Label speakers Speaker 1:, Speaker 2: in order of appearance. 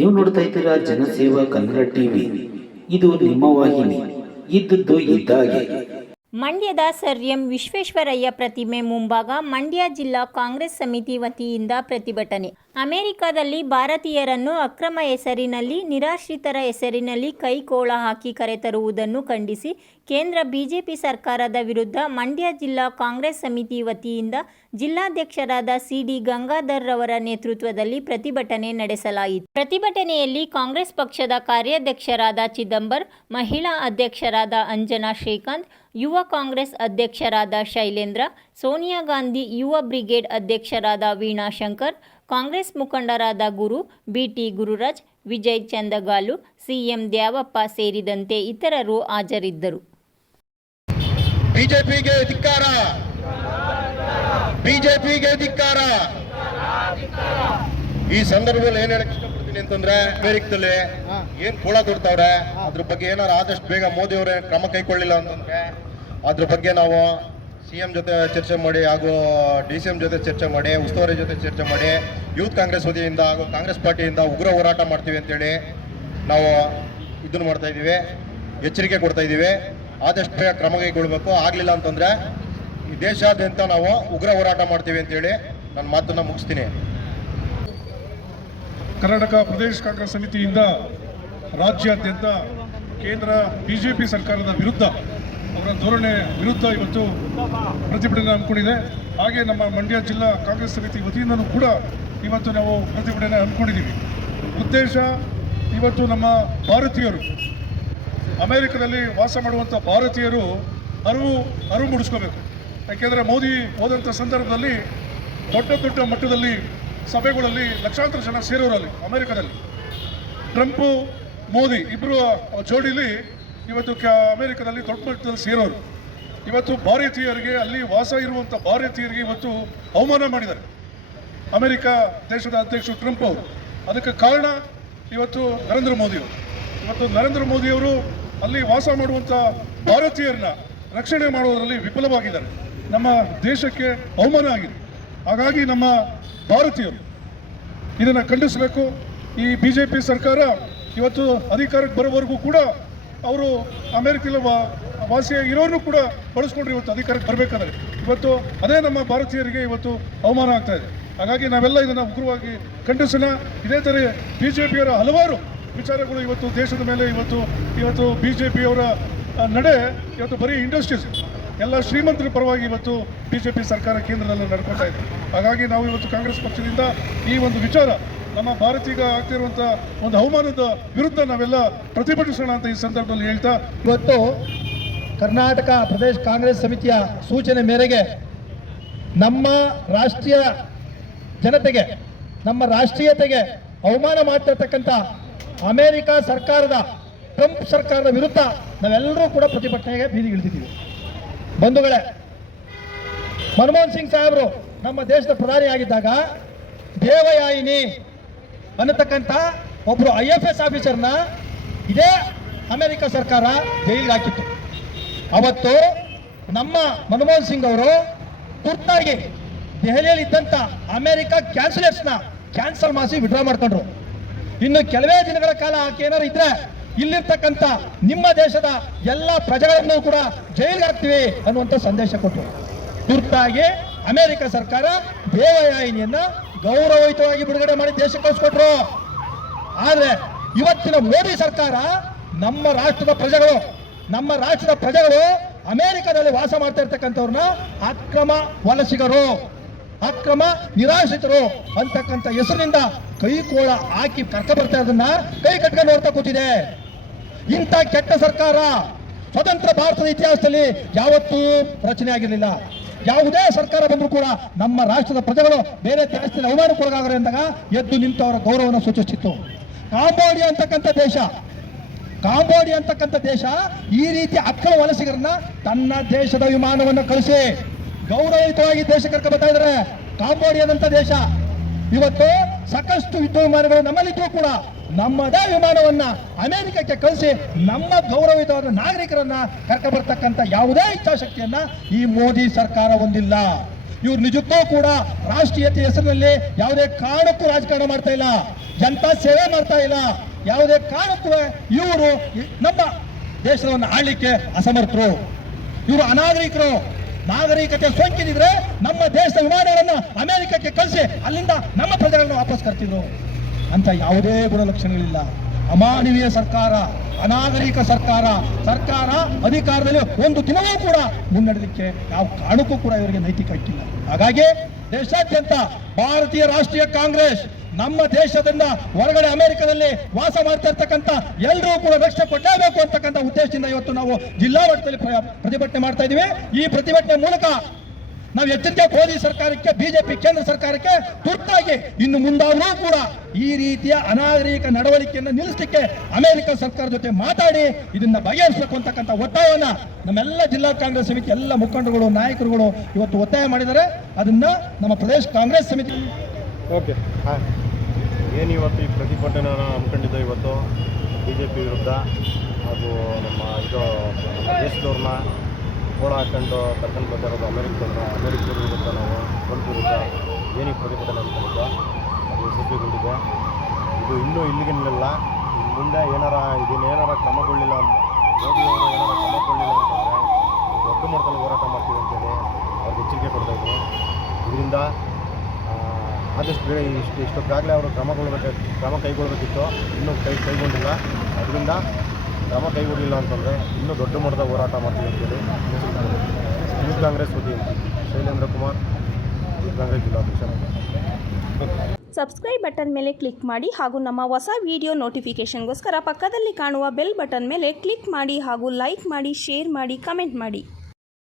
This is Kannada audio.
Speaker 1: ನೀವು ನೋಡ್ತಾ ಇದ್ದೀರಾ ಜನಸೇವಾ ಕನ್ನಡ ಟಿವಿ. ಇದು ನಿಮ್ಮ ವಾಹಿನಿ. ಇದ್ದದ್ದು ಇದ್ದಾಗೆ.
Speaker 2: ಮಂಡ್ಯದ ಸರ್ ಎಂ ವಿಶ್ವೇಶ್ವರಯ್ಯ ಪ್ರತಿಮೆ ಮುಂಭಾಗ ಮಂಡ್ಯ ಜಿಲ್ಲಾ ಕಾಂಗ್ರೆಸ್ ಸಮಿತಿ ವತಿಯಿಂದ ಪ್ರತಿಭಟನೆ. ಅಮೆರಿಕದಲ್ಲಿ ಭಾರತೀಯರನ್ನು ಅಕ್ರಮ ಹೆಸರಿನಲ್ಲಿ, ನಿರಾಶ್ರಿತರ ಹೆಸರಿನಲ್ಲಿ ಕೈಕೋಳ ಹಾಕಿ ಕರೆತರುವುದನ್ನು ಖಂಡಿಸಿ, ಕೇಂದ್ರ ಬಿಜೆಪಿ ಸರ್ಕಾರದ ವಿರುದ್ಧ ಮಂಡ್ಯ ಜಿಲ್ಲಾ ಕಾಂಗ್ರೆಸ್ ಸಮಿತಿ ವತಿಯಿಂದ ಜಿಲ್ಲಾಧ್ಯಕ್ಷರಾದ ಸಿಡಿ ಗಂಗಾಧರ್ ರವರ ನೇತೃತ್ವದಲ್ಲಿ ಪ್ರತಿಭಟನೆ ನಡೆಸಲಾಯಿತು. ಪ್ರತಿಭಟನೆಯಲ್ಲಿ ಕಾಂಗ್ರೆಸ್ ಪಕ್ಷದ ಕಾರ್ಯಾಧ್ಯಕ್ಷರಾದ ಚಿದಂಬರ್, ಮಹಿಳಾ ಅಧ್ಯಕ್ಷರಾದ ಅಂಜನಾ ಶ್ರೀಕಾಂತ್, ಯುವ ಕಾಂಗ್ರೆಸ್ ಅಧ್ಯಕ್ಷರಾದ ಶೈಲೇಂದ್ರ, ಸೋನಿಯಾ ಗಾಂಧಿ, ಯುವ ಬ್ರಿಗೇಡ್ ಅಧ್ಯಕ್ಷರಾದ ವೀಣಾ ಶಂಕರ್ ಕಾಂಗ್ರೆಸ್ ಮುಖಂಡರಾದ ಗುರು ಬಿಟಿ ಗುರುರಾಜ್, ವಿಜಯ್ ಚಂದಗಾಲು, ಸಿಎಂ ದ್ಯಾವಪ್ಪ ಸೇರಿದಂತೆ ಇತರರು ಹಾಜರಿದ್ದರು.
Speaker 3: ಬಿಜೆಪಿಗೆ ಧಿಕ್ಕಾರ. ಬಿಜೆಪಿಗೆ ಧಿಕ್ಕಾರ. ಈ ಸಂದರ್ಭದಲ್ಲಿ ಏನ್ ಹೇಳಕ್ ಇಷ್ಟಪಡ್ತೀನಿ ಅಂತಂದ್ರೆ, ಅಮೆರಿಕದಲ್ಲಿ ಏನ್ ಕೂಡ ಕೊಡ್ತಾವ್ರೆ ಅದ್ರ ಬಗ್ಗೆ ಏನಾರು ಆದಷ್ಟು ಬೇಗ ಮೋದಿ ಅವರೇ ಕ್ರಮ ಕೈಗೊಳ್ಳಿಲ್ಲ ಅಂತಂದ್ರೆ, ಅದ್ರ ಬಗ್ಗೆ ನಾವು ಸಿ ಎಂ ಜೊತೆ ಚರ್ಚೆ ಮಾಡಿ ಹಾಗೂ ಡಿ ಸಿ ಎಂ ಜೊತೆ ಚರ್ಚೆ ಮಾಡಿ, ಉಸ್ತುವಾರಿ ಜೊತೆ ಚರ್ಚೆ ಮಾಡಿ, ಯೂತ್ ಕಾಂಗ್ರೆಸ್ ವತಿಯಿಂದ ಹಾಗೂ ಕಾಂಗ್ರೆಸ್ ಪಾರ್ಟಿಯಿಂದ ಉಗ್ರ ಹೋರಾಟ ಮಾಡ್ತೀವಿ ಅಂತೇಳಿ ನಾವು ಇದನ್ನು ಮಾಡ್ತಾ ಇದ್ದೀವಿ, ಎಚ್ಚರಿಕೆ ಕೊಡ್ತಾ ಇದ್ದೀವಿ. ಆದಷ್ಟು ಕ್ರಮ ಕೈಗೊಳ್ಬೇಕು ಆಗಲಿಲ್ಲ ಅಂತಂದರೆ ಈ ದೇಶಾದ್ಯಂತ ನಾವು ಉಗ್ರ ಹೋರಾಟ ಮಾಡ್ತೀವಿ ಅಂತೇಳಿ ನನ್ನ ಮಾತನ್ನು ಮುಗಿಸ್ತೀನಿ.
Speaker 4: ಕರ್ನಾಟಕ ಪ್ರದೇಶ ಕಾಂಗ್ರೆಸ್ ಸಮಿತಿಯಿಂದ ರಾಜ್ಯಾದ್ಯಂತ ಕೇಂದ್ರ ಬಿಜೆಪಿ ಸರ್ಕಾರದ ವಿರುದ್ಧ ಅವರ ಧೋರಣೆ ವಿರುದ್ಧ ಇವತ್ತು ಪ್ರತಿಭಟನೆ ಹಮ್ಮಿಕೊಂಡಿದೆ. ಹಾಗೆ ನಮ್ಮ ಮಂಡ್ಯ ಜಿಲ್ಲಾ ಕಾಂಗ್ರೆಸ್ ಸಮಿತಿ ವತಿಯಿಂದಲೂ ಕೂಡ ಇವತ್ತು ನಾವು ಪ್ರತಿಭಟನೆ ಹಮ್ಮಿಕೊಂಡಿದ್ದೀವಿ. ಉದ್ದೇಶ ಇವತ್ತು ನಮ್ಮ ಭಾರತೀಯರು, ಅಮೇರಿಕದಲ್ಲಿ ವಾಸ ಮಾಡುವಂಥ ಭಾರತೀಯರು ಅರಿವು ಅರಿವು ಮೂಡಿಸ್ಕೋಬೇಕು. ಯಾಕೆಂದರೆ ಮೋದಿ ಹೋದಂಥ ಸಂದರ್ಭದಲ್ಲಿ ದೊಡ್ಡ ದೊಡ್ಡ ಮಟ್ಟದಲ್ಲಿ ಸಭೆಗಳಲ್ಲಿ ಲಕ್ಷಾಂತರ ಜನ ಸೇರೋರಲ್ಲಿ ಅಮೆರಿಕದಲ್ಲಿ. ಟ್ರಂಪು, ಮೋದಿ ಇಬ್ಬರು ಜೋಡಿಲಿ ಇವತ್ತು ಕ ಅಮೆರಿಕದಲ್ಲಿ ದೊಡ್ಡ ಮಟ್ಟದಲ್ಲಿ ಸೇರೋರು. ಇವತ್ತು ಭಾರತೀಯರಿಗೆ ಅಲ್ಲಿ ವಾಸ ಇರುವಂಥ ಭಾರತೀಯರಿಗೆ ಇವತ್ತು ಅವಮಾನ ಮಾಡಿದ್ದಾರೆ. ಅಮೆರಿಕ ದೇಶದ ಅಧ್ಯಕ್ಷರು ಟ್ರಂಪ್ ಅವರು. ಅದಕ್ಕೆ ಕಾರಣ ಇವತ್ತು ನರೇಂದ್ರ ಮೋದಿಯವರು ಇವತ್ತು ನರೇಂದ್ರ ಮೋದಿಯವರು ಅಲ್ಲಿ ವಾಸ ಮಾಡುವಂಥ ಭಾರತೀಯರನ್ನ ರಕ್ಷಣೆ ಮಾಡುವುದರಲ್ಲಿ ವಿಫಲವಾಗಿದ್ದಾರೆ. ನಮ್ಮ ದೇಶಕ್ಕೆ ಅವಮಾನ ಆಗಿದೆ. ಹಾಗಾಗಿ ನಮ್ಮ ಭಾರತೀಯರು ಇದನ್ನು ಖಂಡಿಸಬೇಕು. ಈ ಬಿ ಸರ್ಕಾರ ಇವತ್ತು ಅಧಿಕಾರಕ್ಕೆ ಬರೋವರೆಗೂ ಕೂಡ ಅವರು ಅಮೆರಿಕದಲ್ಲಿ ವಾಸಿಯ ಇರೋರು ಕೂಡ ಬಳಸ್ಕೊಂಡ್ರೆ ಇವತ್ತು ಅಧಿಕಾರಕ್ಕೆ ಬರಬೇಕಾದ್ರೆ. ಇವತ್ತು ಅದೇ ನಮ್ಮ ಭಾರತೀಯರಿಗೆ ಇವತ್ತು ಅವಮಾನ ಆಗ್ತಾ ಇದೆ. ಹಾಗಾಗಿ ನಾವೆಲ್ಲ ಇದನ್ನು ಉಗ್ರವಾಗಿ ಖಂಡಿಸೋಣ. ಇದೇ ಥರ ಬಿ ಜೆ ಪಿಯವರ ಹಲವಾರು ವಿಚಾರಗಳು ಇವತ್ತು ದೇಶದ ಮೇಲೆ, ಇವತ್ತು ಇವತ್ತು ಬಿ ಜೆ ಪಿಯವರ ನಡೆ, ಇವತ್ತು ಬರೀ ಇಂಡಸ್ಟ್ರೀಸ್. ಎಲ್ಲ ಶ್ರೀಮಂತರ ಪರವಾಗಿ ಇವತ್ತು ಬಿ ಜೆ ಪಿ ಸರ್ಕಾರ ಕೇಂದ್ರದಲ್ಲಿ ನಡ್ಕೊತಾ ಇದೆ. ಹಾಗಾಗಿ ನಾವು ಇವತ್ತು ಕಾಂಗ್ರೆಸ್ ಪಕ್ಷದಿಂದ ಈ ಒಂದು ವಿಚಾರ ನಮ್ಮ ಭಾರತೀಗ ಆಗ್ತಿರುವಂಥ ಒಂದು ಅವಮಾನದ ವಿರುದ್ಧ ನಾವೆಲ್ಲ ಪ್ರತಿಭಟಿಸೋಣ ಅಂತ ಈ ಸಂದರ್ಭದಲ್ಲಿ ಹೇಳ್ತಾ
Speaker 5: ಇವತ್ತು ಕರ್ನಾಟಕ ಪ್ರದೇಶ ಕಾಂಗ್ರೆಸ್ ಸಮಿತಿಯ ಸೂಚನೆ ಮೇರೆಗೆ ನಮ್ಮ ರಾಷ್ಟ್ರೀಯ ಜನತೆಗೆ, ನಮ್ಮ ರಾಷ್ಟ್ರೀಯತೆಗೆ ಅವಮಾನ ಮಾಡ್ತಿರ್ತಕ್ಕಂಥ ಅಮೆರಿಕ ಸರ್ಕಾರದ, ಟ್ರಂಪ್ ಸರ್ಕಾರದ ವಿರುದ್ಧ ನಾವೆಲ್ಲರೂ ಕೂಡ ಪ್ರತಿಭಟನೆಗೆ ಬೀದಿಗಿಳಿದಿದ್ದೀವಿ ಬಂಧುಗಳೇ, ಮನಮೋಹನ್ ಸಿಂಗ್ ಸಾಹೇಬರು ನಮ್ಮ ದೇಶದ ಪ್ರಧಾನಿ ಆಗಿದ್ದಾಗ ದೇವಯಾಯಿನಿ ಅನ್ನತಕ್ಕಂಥ ಒಬ್ಬರು ಐ ಎಫ್ ಎಸ್ ಆಫೀಸರ್ನ ಇದೇ ಅಮೆರಿಕ ಸರ್ಕಾರ ಜೈಲಿಗೆ ಹಾಕಿತ್ತು. ಅವತ್ತು ನಮ್ಮ ಮನಮೋಹನ್ ಸಿಂಗ್ ಅವರು ತುರ್ತಾಗಿ ದೆಹಲಿಯಲ್ಲಿ ಇದ್ದಂಥ ಅಮೆರಿಕ ಕ್ಯಾನ್ಸುಲೇಟ್ಸ್ನ ಕ್ಯಾನ್ಸಲ್ ಮಾಡಿಸಿ ವಿಡ್ರಾ ಮಾಡ್ಕೊಂಡ್ರು. ಇನ್ನು ಕೆಲವೇ ದಿನಗಳ ಕಾಲ ಆಕೆ ಏನಾರು ಇದ್ರೆ ಇಲ್ಲಿರ್ತಕ್ಕಂಥ ನಿಮ್ಮ ದೇಶದ ಎಲ್ಲ ಪ್ರಜೆಗಳನ್ನು ಕೂಡ ಜೈಲಿಗೆ ಹಾಕ್ತೀವಿ ಅನ್ನುವಂಥ ಸಂದೇಶ ಕೊಟ್ಟರು ತುರ್ತಾಗಿ ಅಮೆರಿಕ ಸರ್ಕಾರ ದೇವಯಾಯಿನಿಯನ್ನ ಗೌರವಯುತವಾಗಿ ಬಿಡುಗಡೆ ಮಾಡಿ ದೇಶಕ್ಕೆ ಕಳಿಸ್ಕೊಟ್ರು. ಆದರೆ ಇವತ್ತಿನ ಮೋದಿ ಸರ್ಕಾರ ನಮ್ಮ ರಾಷ್ಟ್ರದ ಪ್ರಜೆಗಳು, ನಮ್ಮ ರಾಷ್ಟ್ರದ ಪ್ರಜೆಗಳು ಅಮೆರಿಕದಲ್ಲಿ ವಾಸ ಮಾಡ್ತಾ ಇರ್ತಕ್ಕಂಥವ್ರನ್ನ ಅಕ್ರಮ ವಲಸಿಗರು, ಅಕ್ರಮ ನಿರಾಶ್ರಿತರು ಅಂತಕ್ಕಂಥ ಹೆಸರಿನಿಂದ ಕೈಕೋಳ ಹಾಕಿ ಕರ್ಕ ಬರ್ತಾ ಇದನ್ನ ಕೈ ಕಟ್ಕೊಂಡು ನೋಡ್ತಾ ಕೂತಿದೆ. ಇಂಥ ಕೆಟ್ಟ ಸರ್ಕಾರ ಸ್ವತಂತ್ರ ಭಾರತದ ಇತಿಹಾಸದಲ್ಲಿ ಯಾವತ್ತೂ ರಚನೆ ಆಗಿರಲಿಲ್ಲ. ಯಾವುದೇ ಸರ್ಕಾರ ಬಂದರೂ ಕೂಡ ನಮ್ಮ ರಾಷ್ಟ್ರದ ಪ್ರಜೆಗಳು ಬೇರೆ ದೇಶದಲ್ಲಿ ಅವಮಾನಕ್ಕೊಳಗಾಗರೆ ಅಂದಾಗ ಎದ್ದು ನಿಂತು ಅವರ ಗೌರವವನ್ನು ಸೂಚಿಸ್ತಿತ್ತು. ಕಾಂಬೋಡಿಯಾ ಅಂತಕ್ಕಂಥ ದೇಶ, ಕಾಂಬೋಡಿಯಾ ಅಂತಕ್ಕಂಥ ದೇಶ ಈ ರೀತಿ ಅಕ್ರಮ ವಲಸಿಗರನ್ನ ತನ್ನ ದೇಶದ ವಿಮಾನವನ್ನು ಕಳಿಸಿ ಗೌರವಯುತವಾಗಿ ದೇಶ ಕರ್ಕೊಂಡು ಬರ್ತಾ ಇದ್ದಾರೆ. ಕಾಂಬೋಡಿಯಾದಂಥ ದೇಶ. ಇವತ್ತು ಸಾಕಷ್ಟು ಯುದ್ಧ ವಿಮಾನಗಳು ನಮ್ಮಲ್ಲಿದ್ದರೂ ಕೂಡ ನಮ್ಮದೇ ವಿಮಾನವನ್ನ ಅಮೆರಿಕಕ್ಕೆ ಕಳಿಸಿ ನಮ್ಮ ಗೌರವಿತವಾದ ನಾಗರಿಕರನ್ನ ಕರ್ಕ ಬರ್ತಕ್ಕಂಥ ಯಾವುದೇ ಇಚ್ಛಾಶಕ್ತಿಯನ್ನ ಈ ಮೋದಿ ಸರ್ಕಾರ ಹೊಂದಿಲ್ಲ. ಇವ್ರು ನಿಜಕ್ಕೂ ಕೂಡ ರಾಷ್ಟ್ರೀಯತೆ ಹೆಸರಿನಲ್ಲಿ ಯಾವುದೇ ಕಾರಣಕ್ಕೂ ರಾಜಕಾರಣ ಮಾಡ್ತಾ ಇಲ್ಲ. ಜನತಾ ಸೇವೆ ಮಾಡ್ತಾ ಇಲ್ಲ. ಯಾವುದೇ ಕಾರಣಕ್ಕೂ ಇವರು ನಮ್ಮ ದೇಶವನ್ನು ಆಳ್ಲಿಕ್ಕೆ ಅಸಮರ್ಥರು. ಇವರು ಅನಾಗರಿಕರು. ನಾಗರಿಕತೆ ಸೋಂಕಿದ್ರೆ ನಮ್ಮ ದೇಶದ ವಿಮಾನಗಳನ್ನು ಅಮೆರಿಕಕ್ಕೆ ಕಳಿಸಿ ಅಲ್ಲಿಂದ ನಮ್ಮ ಪ್ರಜೆಗಳನ್ನು ವಾಪಸ್ ಕರ್ತಿದ್ರು. ಅಂತ ಯಾವುದೇ ಗುಣಲಕ್ಷಣಗಳಿಲ್ಲ. ಅಮಾನವೀಯ ಸರ್ಕಾರ, ಅನಾಗರಿಕ ಸರ್ಕಾರ ಸರ್ಕಾರ ಅಧಿಕಾರದಲ್ಲಿ ಒಂದು ದಿನವೂ ಕೂಡ ಮುನ್ನಡೆಯಲಿಕ್ಕೆ ಯಾವ ಕಾರಣಕ್ಕೂ ಕೂಡ ಇವರಿಗೆ ನೈತಿಕ ಹಕ್ಕಿಲ್ಲ. ಹಾಗಾಗಿ ದೇಶಾದ್ಯಂತ ಭಾರತೀಯ ರಾಷ್ಟ್ರೀಯ ಕಾಂಗ್ರೆಸ್ ನಮ್ಮ ದೇಶದಿಂದ ಹೊರಗಡೆ ಅಮೆರಿಕದಲ್ಲಿ ವಾಸ ಮಾಡ್ತಾ ಇರ್ತಕ್ಕಂಥ ಎಲ್ಲರೂ ಕೂಡ ರಕ್ಷಣೆ ಕೊಡಲೇಬೇಕು ಅಂತಕ್ಕಂಥ ಉದ್ದೇಶದಿಂದ ಇವತ್ತು ನಾವು ಜಿಲ್ಲಾ ಮಟ್ಟದಲ್ಲಿ ಪ್ರ- ಪ್ರತಿಭಟನೆ ಮಾಡ್ತಾ ಇದ್ದೀವಿ ಈ ಪ್ರತಿಭಟನೆ ಮೂಲಕ ನಾವು ಎಚ್ಚರಿಕೆ ಮೋದಿ ಸರ್ಕಾರಕ್ಕೆ, ಬಿಜೆಪಿ, ಕೇಂದ್ರ ಸರ್ಕಾರಕ್ಕೆ ತುರ್ತಾಗಿ ಇನ್ನು ಮುಂದಾದರೂ ಕೂಡ ಈ ರೀತಿಯ ಅನಾಗರಿಕ ನಡವಳಿಕೆಯನ್ನು ನಿಲ್ಲಿಸಲಿಕ್ಕೆ ಅಮೆರಿಕ ಸರ್ಕಾರ ಜೊತೆ ಮಾತಾಡಿ ಇದನ್ನ ಬಗೆಹರಿಸಬೇಕು ಅಂತಕ್ಕಂಥ ಒತ್ತಾಯವನ್ನ ನಮ್ಮೆಲ್ಲ ಜಿಲ್ಲಾ ಕಾಂಗ್ರೆಸ್ ಸಮಿತಿ ಎಲ್ಲ ಮುಖಂಡರುಗಳು, ನಾಯಕರುಗಳು ಇವತ್ತು ಒತ್ತಾಯ ಮಾಡಿದ್ದಾರೆ. ಅದನ್ನ ನಮ್ಮ ಪ್ರದೇಶ ಕಾಂಗ್ರೆಸ್ ಸಮಿತಿ
Speaker 6: ಓಕೆ. ಏನು ಇವತ್ತು ಈ ಪ್ರತಿಭಟನೆ ಹಮ್ಮಿಕೊಂಡಿದ್ದ ಇವತ್ತು? ಬಿ ಜೆ ಪಿ ವಿರುದ್ಧ ಹಾಗೂ ನಮ್ಮ ಇದು ದೇಶದವ್ರನ್ನ ಗೋಳ ಹಾಕೊಂಡು ಕರ್ಕೊಂಡು ಬರ್ತಿರೋದು ಅಮೆರಿಕದವ್ರನ್ನ ಅಮೆರಿಕದ ವಿರುದ್ಧ ನಾವು ಟ್ರಂಪ್ ವಿರುದ್ಧ ಏನೀಗ ಪ್ರತಿಭಟನೆ ಅದು ಸುದ್ದಿಗೊಂಡಿದೆ. ಇದು ಇನ್ನೂ ಇಲ್ಲಿಗೆ ಇನ್ನು ಮುಂದೆ ಏನಾರ ಇದನ್ನೇನಾರ ಕ್ರಮಗೊಳ್ಳಿಲ್ಲ ಮೋದಿಯವರು ಏನಾರ ಕ್ರಮಗೊಳ್ಳಿಲ್ಲ ಅಂತಂದರೆ ದೊಡ್ಡ ಮಟ್ಟದಲ್ಲಿ ಹೋರಾಟ ಮಾಡ್ತೀವಿ ಅಂತೇಳಿ ಅವ್ರಿಗೆ ಎಚ್ಚರಿಕೆ ಕೊಡ್ತಾ ಇದ್ದೀನಿ. ಇದರಿಂದ ಆದಷ್ಟು ಬೇರೆ ಇಷ್ಟು ಇಷ್ಟೊತ್ತಾಗಲೇ ಅವರು ಕ್ರಮಗೊಳ್ಬೇಕು, ಕ್ರಮ ಕೈಗೊಳ್ಳಬೇಕಿತ್ತು ಇನ್ನೂ ಕೈ, ಕೈಗೊಂಡಿಲ್ಲ. ಅದರಿಂದ ಕ್ರಮ ಕೈಗೊಳ್ಳಿಲ್ಲ ಅಂತಂದರೆ ಇನ್ನೂ ದೊಡ್ಡ ಮಟ್ಟದ ಹೋರಾಟ ಮಾಡ್ತೀವಿ ಅಂತೇಳಿ ಯೂತ್ ಕಾಂಗ್ರೆಸ್ ವತಿಯಿಂದ ಶೈಲೇಂದ್ರ ಕುಮಾರ್, ಯೂತ್ ಕಾಂಗ್ರೆಸ್ ಜಿಲ್ಲಾಧ್ಯಕ್ಷ.
Speaker 7: ಸಬ್ಸ್ಕ್ರೈಬ್ ಬಟನ್ ಮೇಲೆ ಕ್ಲಿಕ್ ಮಾಡಿ ಹಾಗೂ ನಮ್ಮ ಹೊಸ ವಿಡಿಯೋ ನೋಟಿಫಿಕೇಷನ್ಗೋಸ್ಕರ ಪಕ್ಕದಲ್ಲಿ ಕಾಣುವ ಬೆಲ್ ಬಟನ್ ಮೇಲೆ ಕ್ಲಿಕ್ ಮಾಡಿ ಹಾಗೂ ಲೈಕ್ ಮಾಡಿ ಶೇರ್ ಮಾಡಿ ಕಮೆಂಟ್ ಮಾಡಿ.